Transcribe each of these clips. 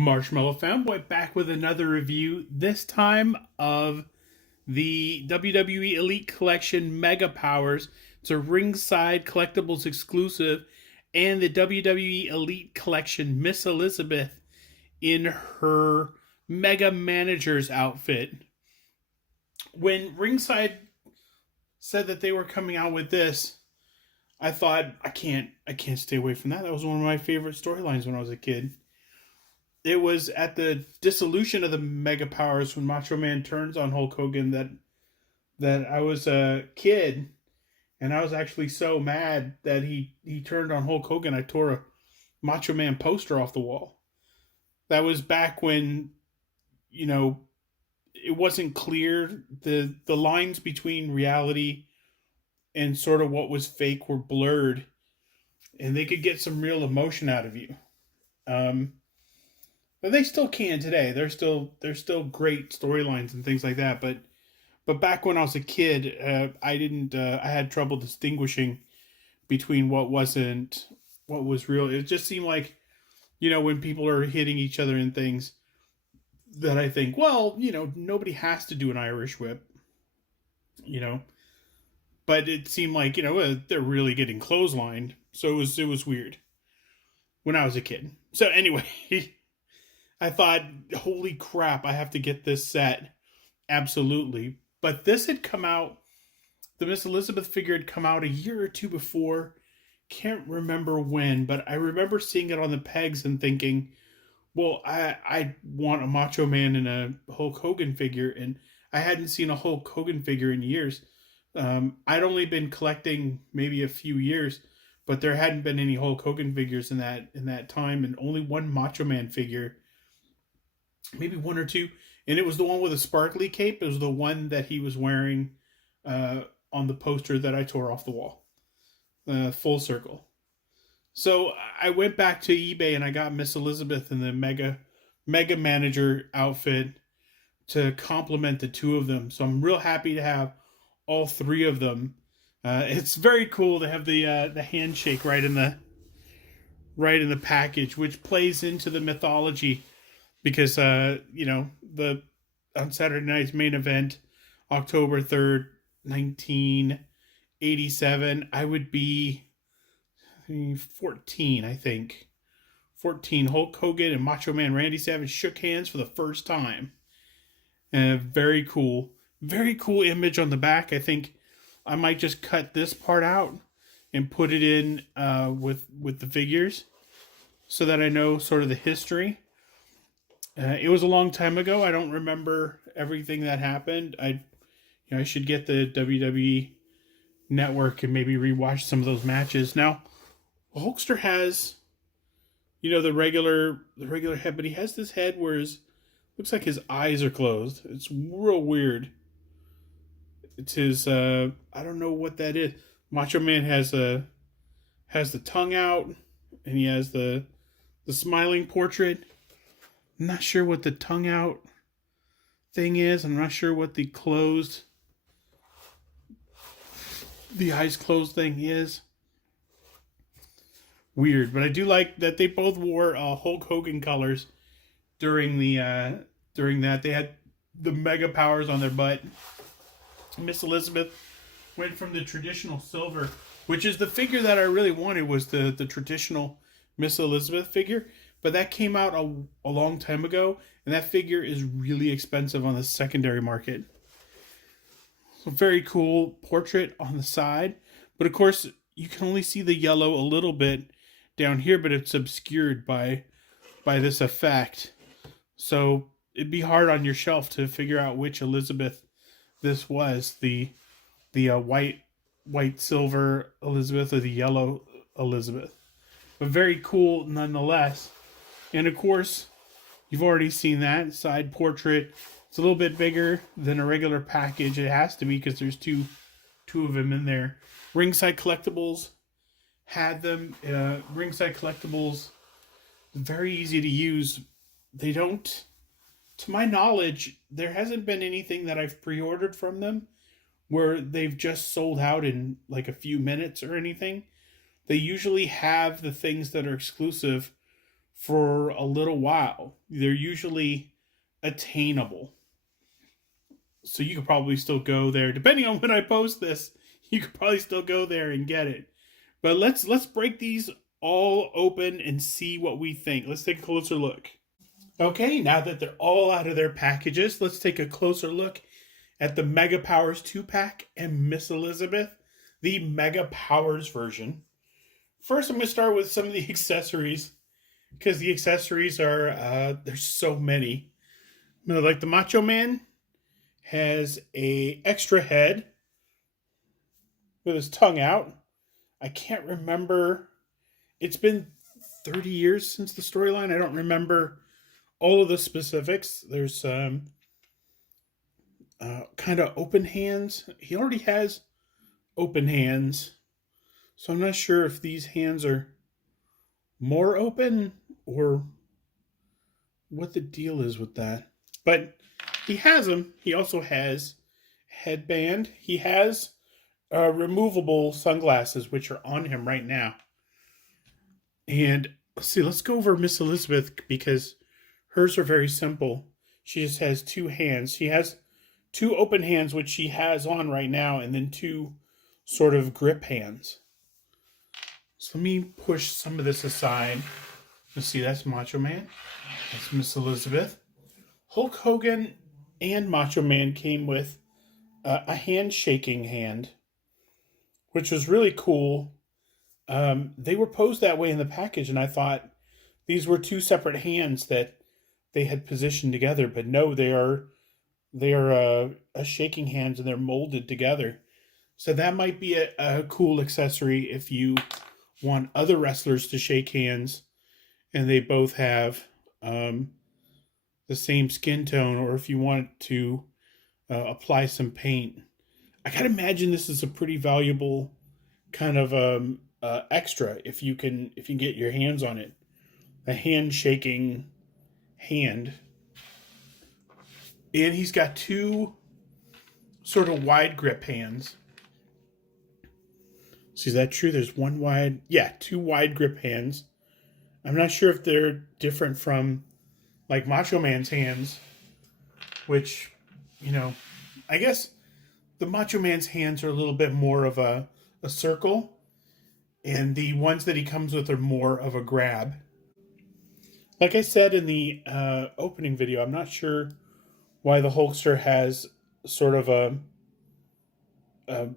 Marshmallow Fanboy back with another review, this time of the WWE Elite Collection Mega Powers. It's a Ringside Collectibles exclusive, and the WWE Elite Collection Miss Elizabeth in her Mega Manager's outfit. When Ringside said that they were coming out with this, I thought I can't stay away from that. That was one of my favorite storylines when I was a kid. It was at the dissolution of the Mega Powers when Macho Man turns on Hulk Hogan that I was a kid, and I was actually so mad that he turned on Hulk Hogan. I tore a Macho Man poster off the wall. That was back when, it wasn't clear. The lines between reality and sort of what was fake were blurred, and they could get some real emotion out of you. But they still can today. There's still great storylines and things like that. But back when I was a kid, I had trouble distinguishing between what was real. It just seemed like, when people are hitting each other in things, that I think, well, nobody has to do an Irish whip, But it seemed like, they're really getting clotheslined. So it was weird when I was a kid. So anyway, I thought, holy crap, I have to get this set. Absolutely. But this had come out, the Miss Elizabeth figure had come out a year or two before. Can't remember when, but I remember seeing it on the pegs and thinking, well, I want a Macho Man and a Hulk Hogan figure, and I hadn't seen a Hulk Hogan figure in years. I'd only been collecting maybe a few years, but there hadn't been any Hulk Hogan figures in that time, and only one Macho Man figure, maybe one or two, and it was the one with a sparkly cape. It was the one that he was wearing on the poster that I tore off the wall, full circle. So I went back to eBay and I got Miss Elizabeth in the Mega Manager outfit to complement the two of them. So I'm real happy to have all three of them. It's very cool to have the handshake right in the package, which plays into the mythology because on Saturday night's main event, October 3rd, 1987, I would be 14, I think. 14. Hulk Hogan and Macho Man Randy Savage shook hands for the first time. Very cool. Very cool image on the back. I think I might just cut this part out and put it in with the figures so that I know sort of the history. It was a long time ago. I don't remember everything that happened. I should get the WWE Network and maybe rewatch some of those matches. Now, Hulkster has, the regular head, but he has this head where looks like his eyes are closed. It's real weird. It's his, I don't know what that is. Macho Man has the tongue out, and he has the smiling portrait. I'm not sure what the tongue out thing is. I'm not sure what the eyes closed thing is. Weird, but I do like that they both wore Hulk Hogan colors during that. They had the Mega Powers on their butt. Miss Elizabeth went from the traditional silver, which is the figure that I really wanted, was the traditional Miss Elizabeth figure, but that came out a long time ago, and that figure is really expensive on the secondary market. So very cool portrait on the side, but of course you can only see the yellow a little bit down here, but it's obscured by this effect. So it'd be hard on your shelf to figure out which Elizabeth this was, the white silver Elizabeth or the yellow Elizabeth. But very cool nonetheless. And of course, you've already seen that side portrait. It's a little bit bigger than a regular package. It has to be because there's two of them in there. Ringside Collectibles had them. Ringside Collectibles, very easy to use. They don't, to my knowledge, there hasn't been anything that I've pre-ordered from them where they've just sold out in like a few minutes or anything. They usually have the things that are exclusive for a little while. They're usually attainable. So you could probably still go there. Depending on when I post this, you could probably still go there and get it. But let's break these all open and see what we think. Let's take a closer look. Okay, now that they're all out of their packages, let's take a closer look at the Mega Powers 2-pack and Miss Elizabeth, the Mega Powers version. First, I'm going to start with some of the accessories, because the accessories are, there's so many. You know, like the Macho Man has a extra head with his tongue out. I can't remember. It's been 30 years since the storyline. I don't remember all of the specifics. There's kind of open hands. He already has open hands. So I'm not sure if these hands are more open or what the deal is with that. But he has them. He also has headband. He has removable sunglasses, which are on him right now. And let's see, let's go over Miss Elizabeth, because hers are very simple. She just has two hands. She has two open hands, which she has on right now, and then two sort of grip hands. So let me push some of this aside. Let's see, that's Macho Man. That's Miss Elizabeth. Hulk Hogan and Macho Man came with a hand-shaking hand, which was really cool. They were posed that way in the package, and I thought these were two separate hands that they had positioned together, but no, they are a shaking hands, and they're molded together. So that might be a cool accessory if you want other wrestlers to shake hands and they both have the same skin tone, or if you want to apply some paint. I gotta imagine this is a pretty valuable kind of extra if you can get your hands on it. A hand shaking hand. And he's got two sort of wide grip hands. So is that true? There's one wide, yeah, two wide grip hands. I'm not sure if they're different from like Macho Man's hands, which, you know, I guess the Macho Man's hands are a little bit more of a circle, and the ones that he comes with are more of a grab. Like I said in the opening video, I'm not sure why the Hulkster has sort of an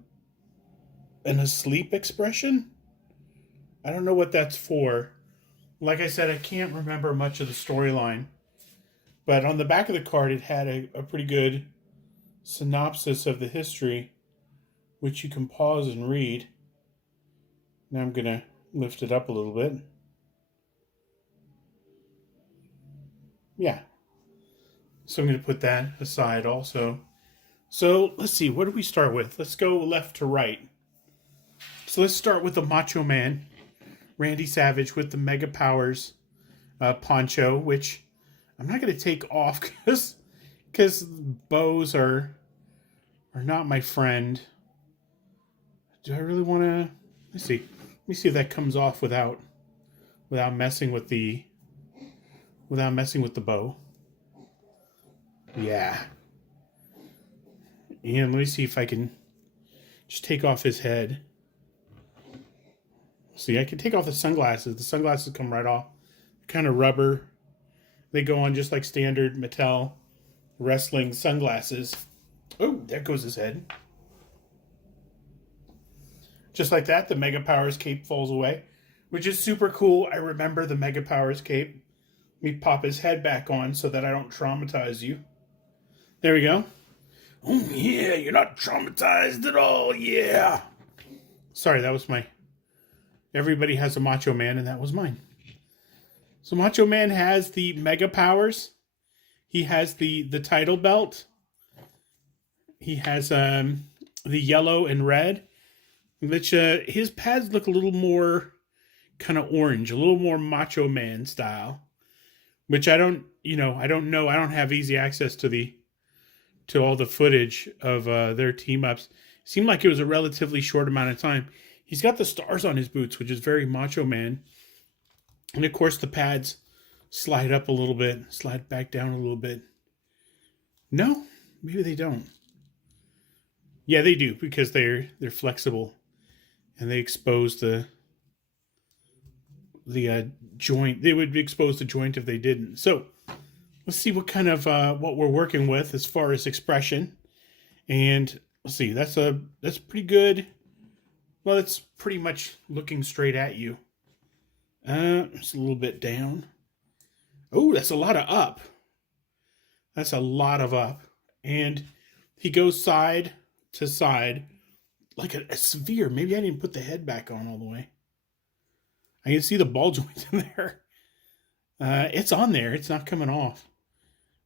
asleep expression. I don't know what that's for. Like I said, I can't remember much of the storyline, but on the back of the card it had a pretty good synopsis of the history, which you can pause and read. Now I'm going to lift it up a little bit. Yeah. So I'm going to put that aside also. So let's see, what do we start with? Let's go left to right. So let's start with the Macho Man, Randy Savage, with the Mega Powers poncho, which I'm not going to take off because bows are not my friend. Do I really want to? Let's see. Let me see if that comes off without messing with the bow. Yeah. And let me see if I can just take off his head. See, I can take off the sunglasses. The sunglasses come right off. Kind of rubber. They go on just like standard Mattel wrestling sunglasses. Oh, there goes his head. Just like that, the Mega Powers cape falls away, which is super cool. I remember the Mega Powers cape. Let me pop his head back on so that I don't traumatize you. There we go. Oh, yeah, you're not traumatized at all, yeah. Sorry, that was my... Everybody has a Macho Man, and that was mine. So Macho Man has the Mega Powers. He has the title belt. He has the yellow and red, which his pads look a little more kind of orange, a little more Macho Man style, which I don't know. I don't have easy access to all the footage of their team ups. It seemed like it was a relatively short amount of time. He's got the stars on his boots, which is very Macho Man. And of course the pads slide up a little bit, slide back down a little bit. No, maybe they don't. Yeah, they do because they're flexible and they expose the joint. They would expose the joint if they didn't. So let's see what kind of what we're working with as far as expression. And let's see, that's pretty good. Well, it's pretty much looking straight at you. It's a little bit down. Oh, that's a lot of up. That's a lot of up. And he goes side to side like a sphere. Maybe I didn't put the head back on all the way. I can see the ball joint in there. It's on there. It's not coming off.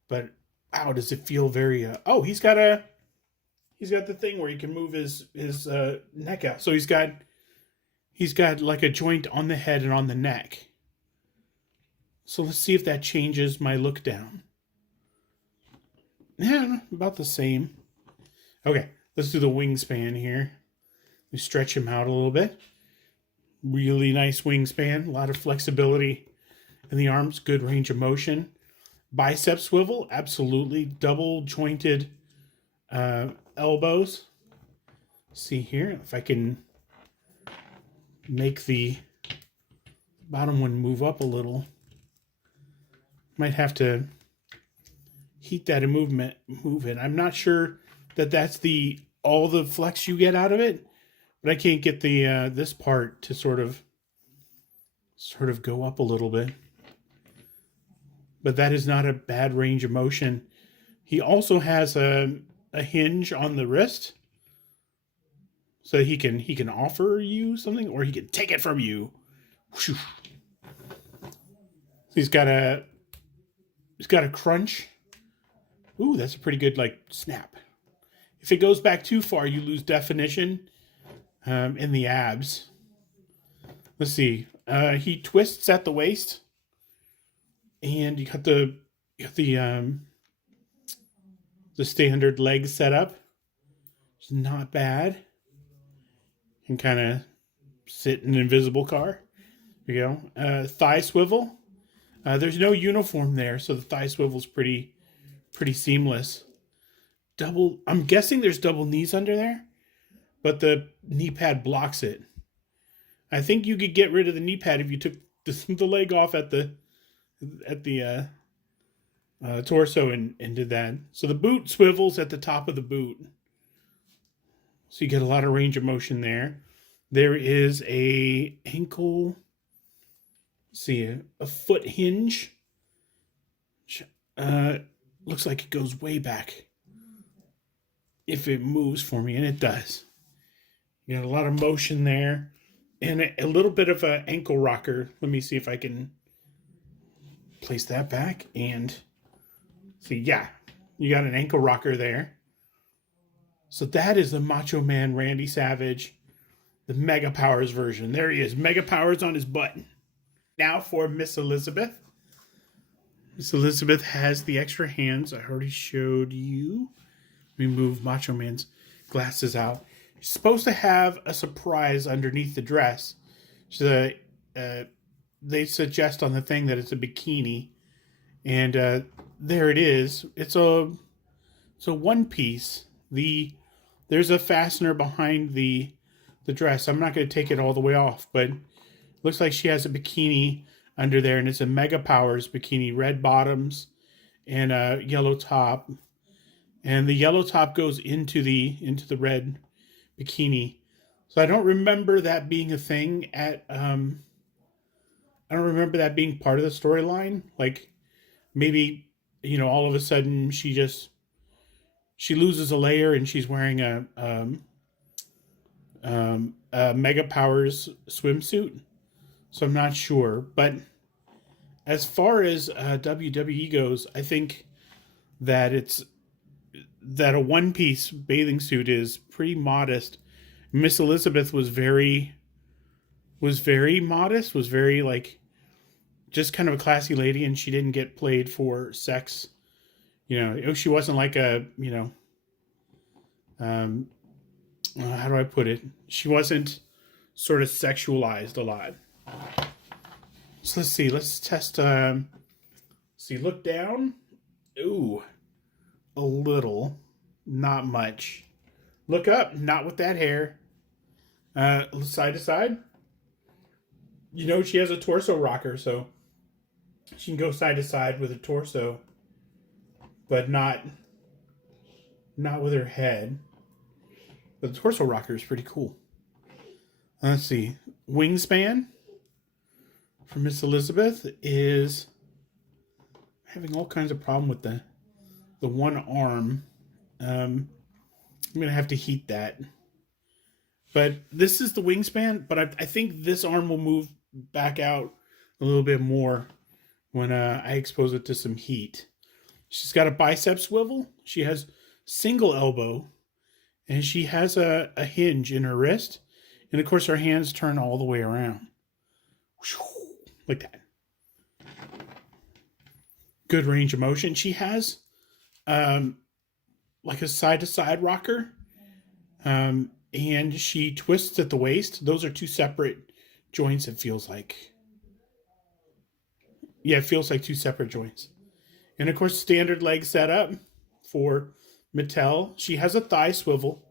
But ow, does it feel very? Oh, he's got the thing where he can move his neck out. So he's got like a joint on the head and on the neck. So let's see if that changes my look down. Yeah, about the same. Okay, let's do the wingspan here. We stretch him out a little bit. Really nice wingspan. A lot of flexibility in the arms. Good range of motion. Bicep swivel, absolutely. Double jointed elbows. See here if I can make the bottom one move up a little. Might have to heat that and move it. I'm not sure that that's all the flex you get out of it, but I can't get the this part to sort of go up a little bit. But that is not a bad range of motion. He also has a hinge on the wrist, so he can offer you something or he can take it from you. He's got a crunch. Ooh, that's a pretty good like snap. If it goes back too far, you lose definition in the abs. Let's see. He twists at the waist, and you got the standard leg set up. It's not bad. You can kind of sit in an invisible car. There you go. Thigh swivel. There's no uniform there, so the thigh swivel's pretty seamless. I'm guessing there's double knees under there, but the knee pad blocks it. I think you could get rid of the knee pad if you took the leg off at the torso and did that. So the boot swivels at the top of the boot, so you get a lot of range of motion there. There is a ankle. Let's see, a foot hinge. Looks like it goes way back if it moves for me, and it does. You got a lot of motion there, and a little bit of an ankle rocker. Let me see if I can place that back and see. Yeah, you got an ankle rocker there. So that is the Macho Man Randy Savage, the Mega Powers version. There he is, Mega Powers on his butt. Now for Miss Elizabeth. Miss Elizabeth has the extra hands. I already showed you. Let me move Macho Man's glasses out. She's supposed to have a surprise underneath the dress. They suggest on the thing that it's a bikini. And there it is. It's a one piece. There's a fastener behind the dress. I'm not going to take it all the way off, but looks like she has a bikini under there, and it's a Mega Powers bikini, red bottoms and a yellow top. And the yellow top goes into the red bikini. So I don't remember that being a thing I don't remember that being part of the storyline. Like maybe, all of a sudden she loses a layer and she's wearing a Mega Powers swimsuit. So I'm not sure, but as far as WWE goes, I think that a one-piece bathing suit is pretty modest. Miss Elizabeth was very modest, was very like just kind of a classy lady, and she didn't get played for sex. She wasn't like a how do I put it? She wasn't sort of sexualized a lot. So let's see. Let's test See, look down. Ooh, a little, not much. Look up, not with that hair. Side to side. You know, she has a torso rocker, so she can go side to side with her torso, but not with her head. But the torso rocker is pretty cool. Let's see. Wingspan for Miss Elizabeth is having all kinds of problem with the one arm. I'm gonna have to heat that. But this is the wingspan. But I think this arm will move back out a little bit more when I expose it to some heat. She's got a bicep swivel. She has single elbow, and she has a hinge in her wrist. And of course, her hands turn all the way around. Like that. Good range of motion. She has like a side-to-side rocker. And she twists at the waist. Those are two separate joints, it feels like. Yeah, it feels like two separate joints. And of course, standard leg setup for Mattel. She has a thigh swivel.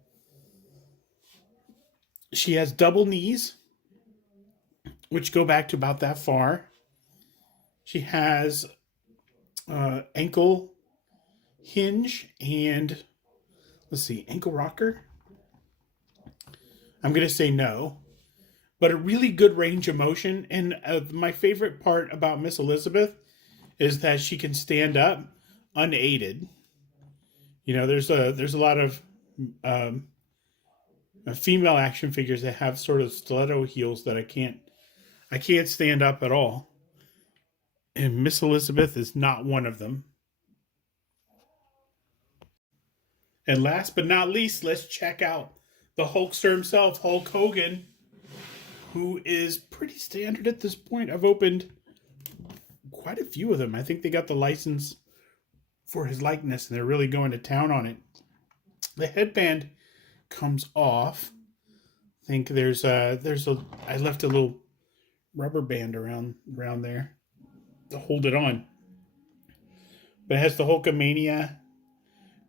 She has double knees, which go back to about that far. She has ankle hinge and, let's see, ankle rocker. I'm going to say no. But a really good range of motion. And my favorite part about Miss Elizabeth is that she can stand up unaided. You know, there's a lot of female action figures that have sort of stiletto heels that I can't stand up at all. And Miss Elizabeth is not one of them. And last but not least, let's check out the Hulkster himself, Hulk Hogan, who is pretty standard at this point. I've opened quite a few of them. I think they got the license for his likeness, and they're really going to town on it. The headband comes off. I think there's a I left a little rubber band around there to hold it on. But it has the Hulkamania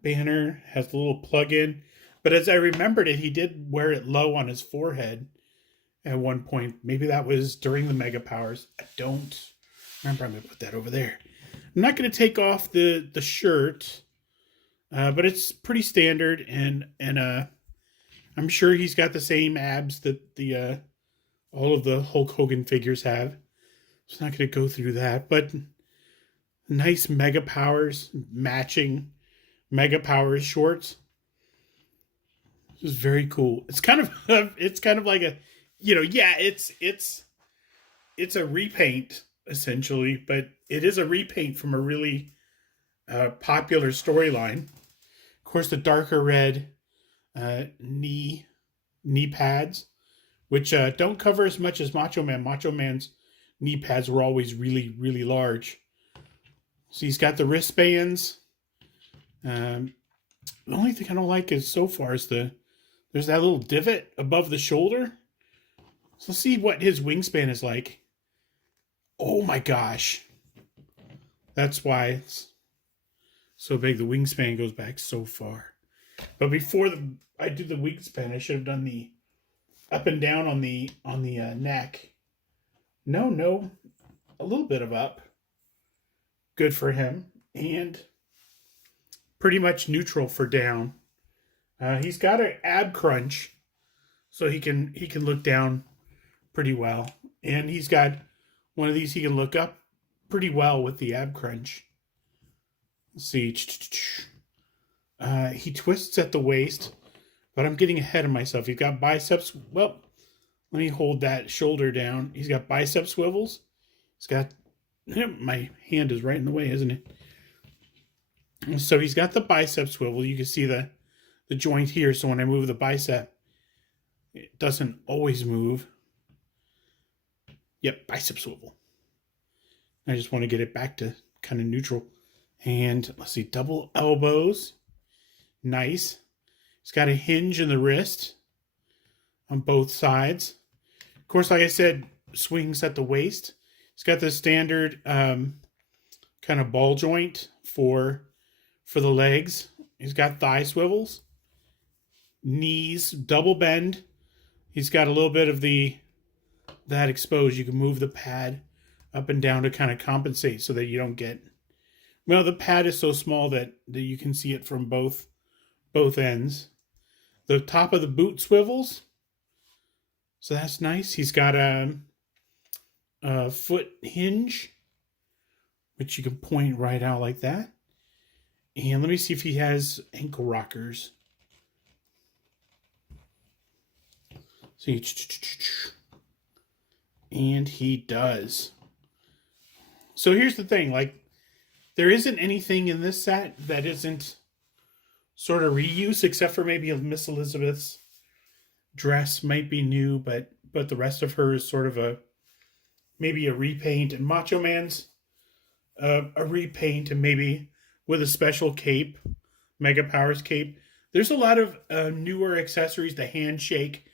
banner, has the little plug-in. But as I remembered it, he did wear it low on his forehead at one point. Maybe that was during the Mega Powers. I don't remember. I'm going to put that over there. I'm not going to take off the shirt, but it's pretty standard, and I'm sure he's got the same abs that the all of the Hulk Hogan figures have. So I'm not going to go through that, but nice Mega Powers, matching Mega Powers shorts. This is very cool. It's kind of like a, it's a repaint essentially, but it is a repaint from a really popular storyline. Of course, the darker red knee pads, which don't cover as much as Macho Man. Macho Man's knee pads were always really, really large. So he's got the wristbands. The only thing I don't like is so far is there's that little divot above the shoulder. So let's see what his wingspan is like. Oh my gosh. That's why it's so big. The wingspan goes back so far. But before I do the wingspan, I should have done the up and down on the neck. No, a little bit of up. Good for him. And pretty much neutral for down. He's got an ab crunch, so he can look down pretty well. And he's got one of these he can look up pretty well with the ab crunch. Let's see. He twists at the waist, but I'm getting ahead of myself. He's got biceps. Well, let me hold that shoulder down. He's got bicep swivels. He's got, my hand is right in the way, isn't it? So he's got the bicep swivel. You can see the joint here. So when I move the bicep, it doesn't always move. Yep, bicep swivel. I just want to get it back to kind of neutral. And let's see, double elbows. Nice. He's got a hinge in the wrist on both sides. Of course, like I said, swings at the waist. He's got the standard kind kind of ball joint for the legs. He's got thigh swivels, knees double bend. He's got a little bit of that exposed. You can move the pad up and down to kind of compensate so that you don't get. Well, the pad is so small that you can see it from both ends. The top of the boot swivels, so that's nice. He's got a foot hinge, which you can point right out like that. And let me see if he has ankle rockers. See, and he does. So here's the thing, like, there isn't anything in this set that isn't sort of reuse, except for maybe Miss Elizabeth's dress might be new, but the rest of her is sort of maybe a repaint, and Macho Man's a repaint, and maybe with a special cape, Mega Powers cape. There's a lot of newer accessories, the handshake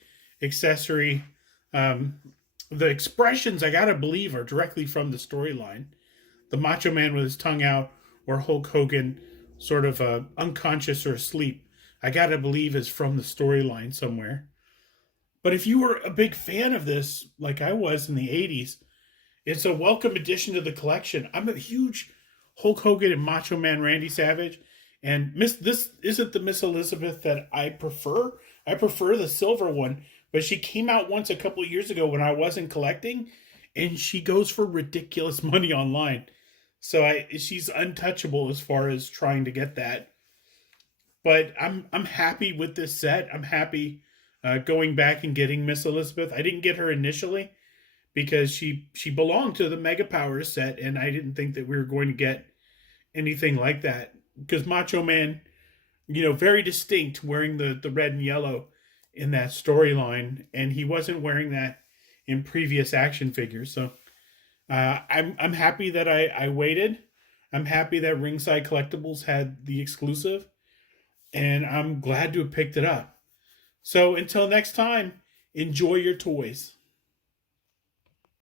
accessory. The expressions, I gotta believe, are directly from the storyline. The Macho Man with his tongue out, or Hulk Hogan sort of unconscious or asleep, I gotta believe is from the storyline somewhere. But if you were a big fan of this, like I was in the 80s, it's a welcome addition to the collection. I'm a huge Hulk Hogan and Macho Man Randy Savage, and this isn't the Miss Elizabeth that I prefer. I prefer the silver one, but she came out once a couple of years ago when I wasn't collecting, and she goes for ridiculous money online. So she's untouchable as far as trying to get that. But I'm happy with this set. I'm happy going back and getting Miss Elizabeth. I didn't get her initially because she belonged to the Mega Powers set, and I didn't think that we were going to get anything like that. Because Macho Man, very distinct, wearing the red and yellow in that storyline, and he wasn't wearing that in previous action figures. So I'm happy that I waited. I'm happy that Ringside Collectibles had the exclusive, and I'm glad to have picked it up. So until next time, enjoy your toys.